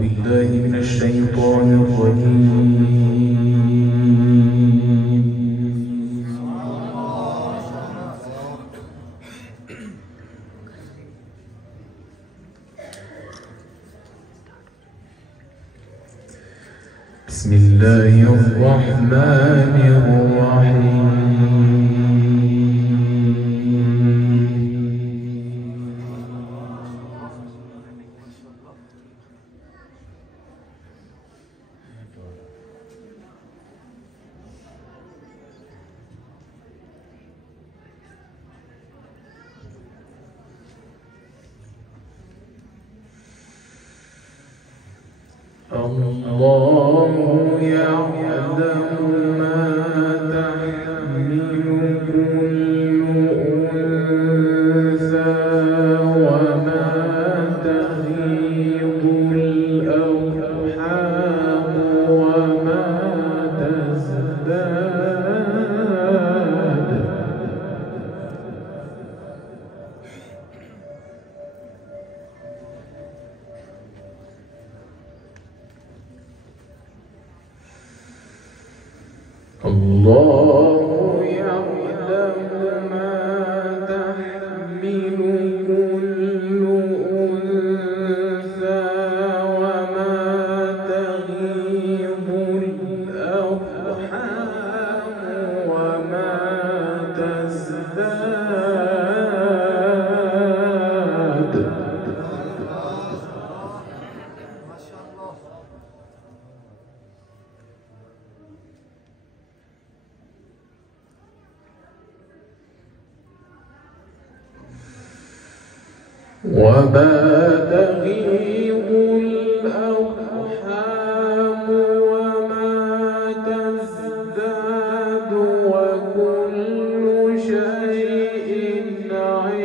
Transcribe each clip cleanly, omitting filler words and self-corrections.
بالله من الشيطان الرجيم. بسم الله الرحمن الرحيم. الله يعلم ما تحمل كل أنثى وما تغيض الأرحام وما تزداد. الله يعلم ما تحمل كل أنثى وما تغيض الأرحام وما تزداد. وما تغيض الأرحام وما تزداد وكل شيء عنده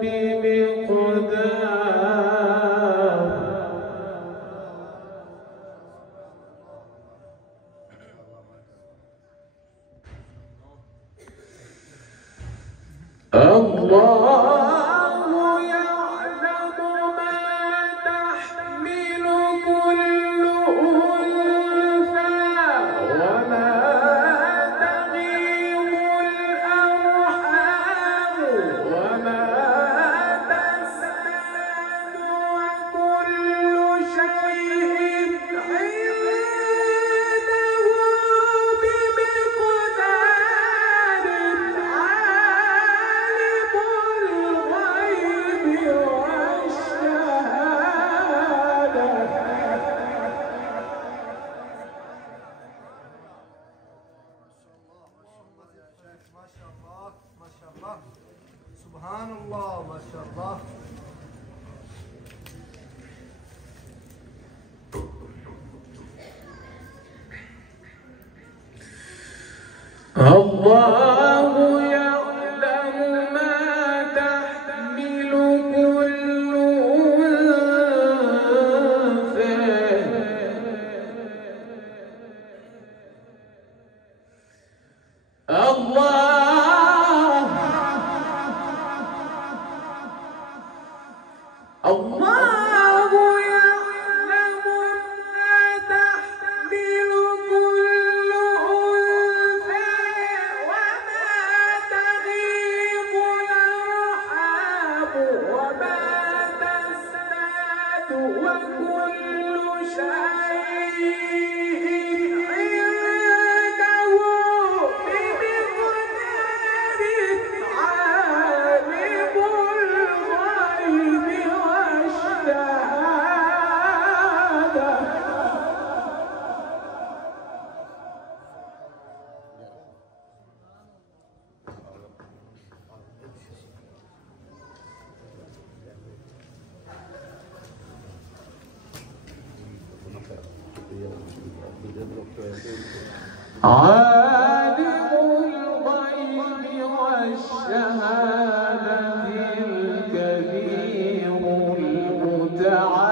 بمقدار. الله يعلم ما تحمل كل أنثى وما تغيض الأرحام وما تزداد وكل شيء عنده بمقدار. سبحان الله ما شاء الله. الله يعلم ما تحمل كل أنثى الله يعلم ما تحمل كل أنثى وما تغيض الأرحام وما تزداد وكل شيء عنده بمقدار. عالم الغيب والشهادة. عالم الغيب والشهادة الكبير المتعال.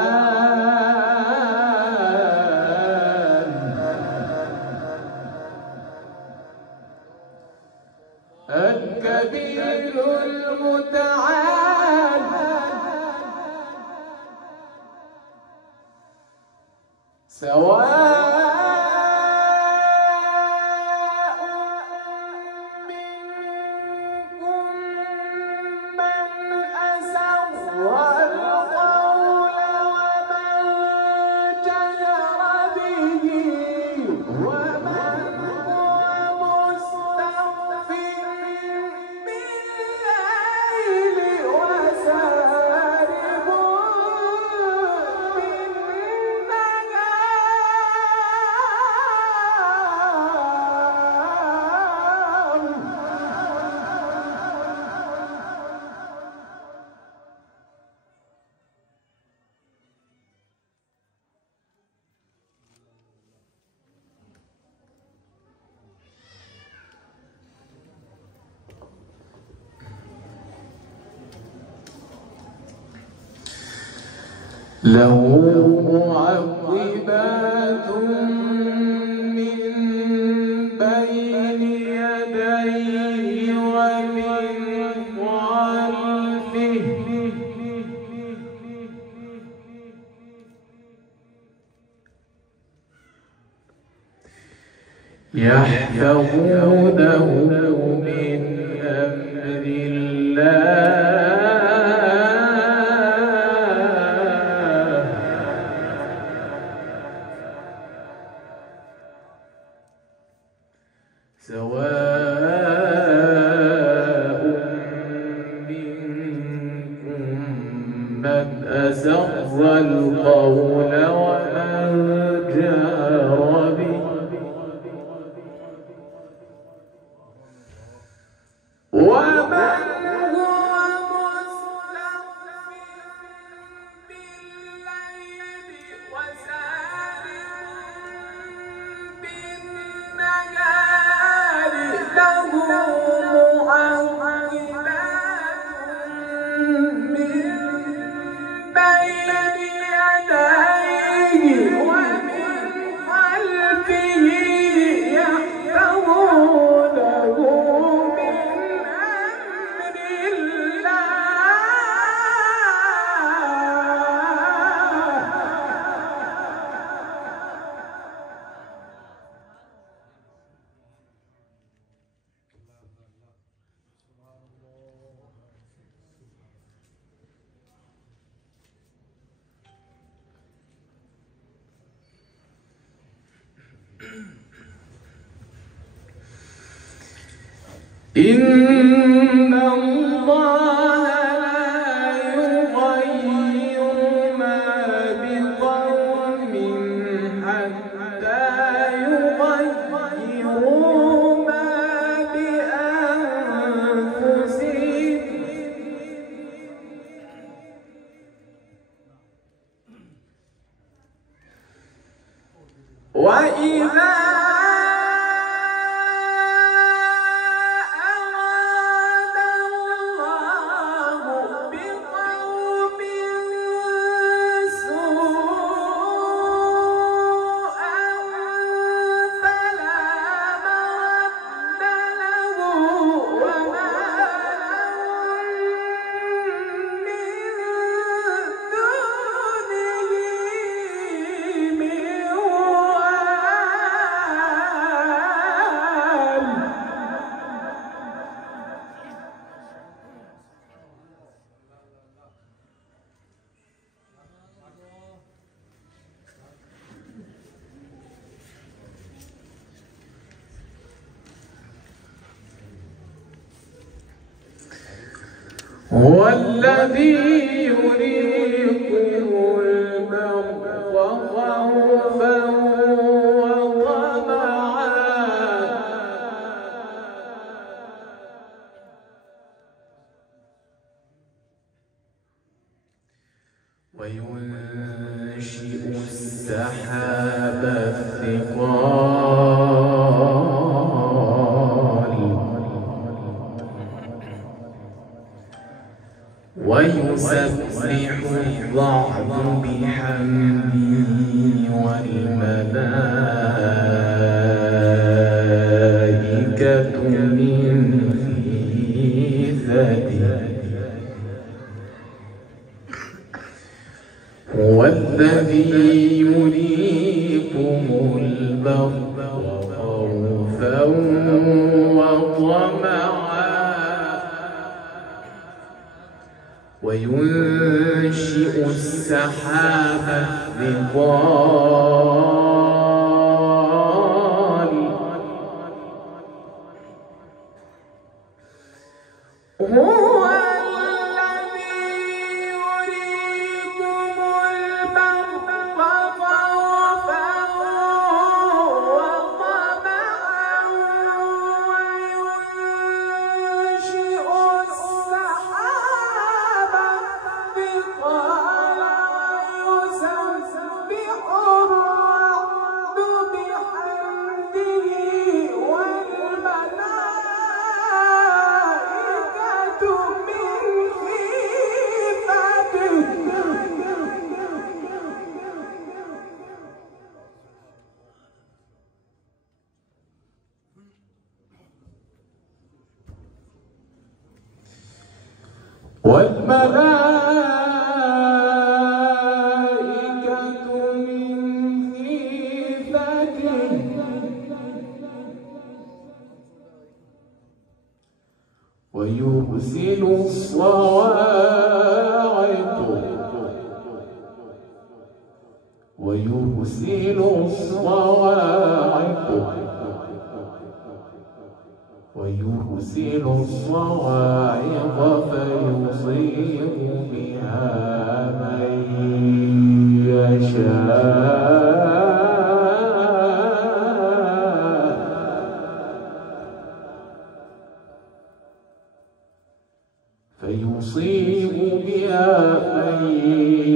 الكبير المتعال. له معقبات من بين يديه ومن خلفه يحفظونه من أمر الله سواء منكم من أسر القول ومن جهر به ومن هو مستخف بالليل وسارب بالنهار له معقبات من بين يديه ومن خلفه يحفظونه من أمر إن الله لا يغير ما بقوم حتى يغيروا ما بأنفسهم وإذا هو الذي يريكم البرق خوفا وطمعا وينشئ السحاب الثقال ويسبح الرعد بحمده والملائكة من خيفته هو الذي يريكم البرق خوفا وطمعا وينشئ السحاب الثقال هو الذي يريكم البرق خوفا وطمعا وينشئ السحاب الثقال ويسبح الرعد بحمده والملائكة من خيفته والملائكة من خيفته ويرسل الصواعق ويرسل الصواعق ويرسل الصواعق فيصيب بها من يشاء فيصيب بها من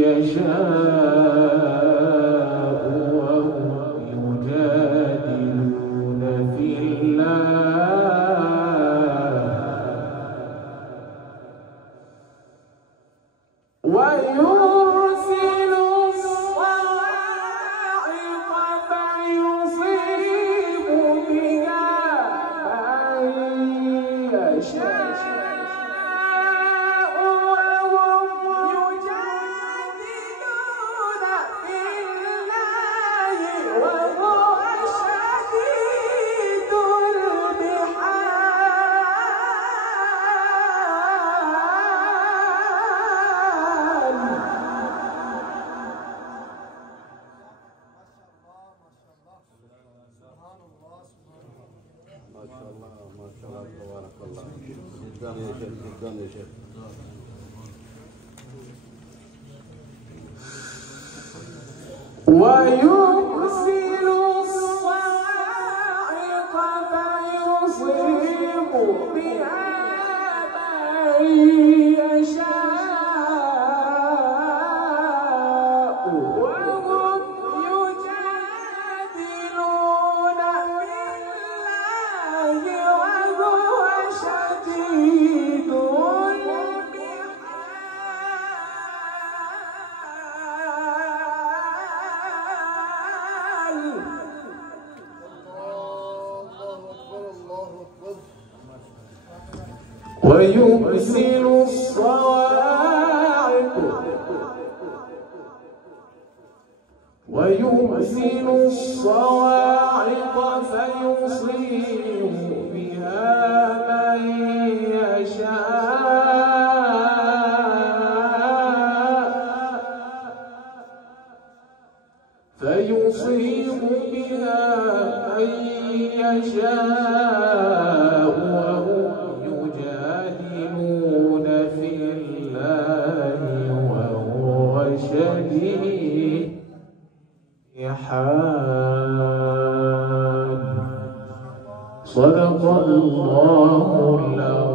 يشاء وهم يجادلون في الله ويرسل الصواعق فيصيب بها من يشاء ويرسل الصواعق فيصيب بها من يشاء وهم يجادلون في الله وهو شديد ويرسل الصواعق فيصيب بها من يشاء وهم يجادلون في الله وهو شديد المحال صدق الله العظيم.